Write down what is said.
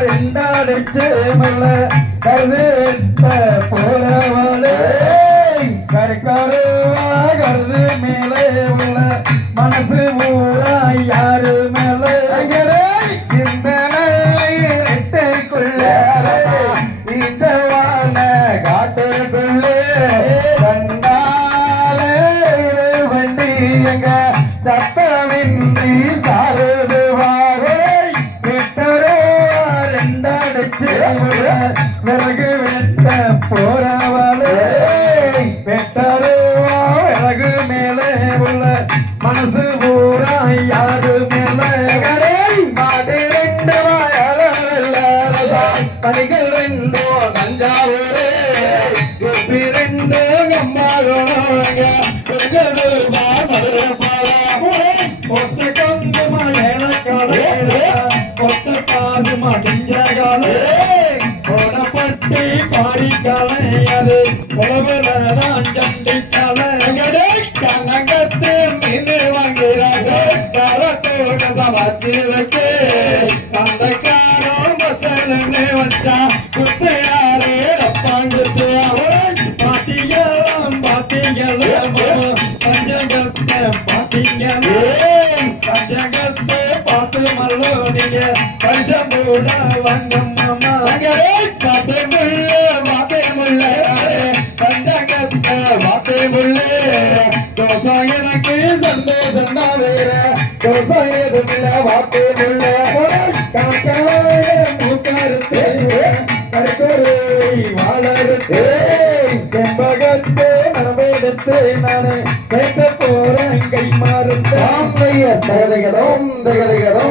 ரெண்டாடிச்சு மலை கருது போலவாலே கருக்காருவா கருது மேலே உள்ள மனசு ஊரா யாரு மேலே? இந்த ரெட்டைக்குள்ள நீச்சவான காட்டுக்குள்ளே. கண்டாலே வண்டி சத்தமின்றி விறகு வெட்ட போறவளே. வெட்டருவா விறகு மேலே உள்ள மனசு பூரா யாரு மேலே மாடு ரெண்டு வாயாளர் ரெண்டோ தஞ்சாவூரே. குப்பி ரெண்டு பாரா ஒத்த கிஞ்சகாலே போடப்பட்டி பாடிக்காலே அது. உழவுல தான் சண்டிக்காலே கனகத்து மீன் வாங்குறாங்க. கரத்தோட சமைச்சு வச்சு அந்த காரம் மத்தலன்னு வச்சா குத்தையாரே பாங்குத்து அவன் பாத்தியலாம் பாத்தியலாம் பஞ்சகத்தை பாத்தீங்களே பஞ்சகத்தை பார்த்து மல்லோ நீங்க பரிசம் கூட வாங்கம் மாமா அங்கரே பாத்தே முள்ள வாத்தே முள்ள பஞ்சாங்கத்தை வாத்தே முள்ள தோசம் எனக்கு சந்தோஷம் தான் வேற. தோசம் எதுமில்ல வாத்தே முள்ள காக்காலே மூக்கறுத்து கருக்கொரு வாழறுத்து செம்பகத்தை நரம்பெடுத்து நானு கேட்க போறேன் கை மாறுத்த தகதைகளும் தகதைகளும்.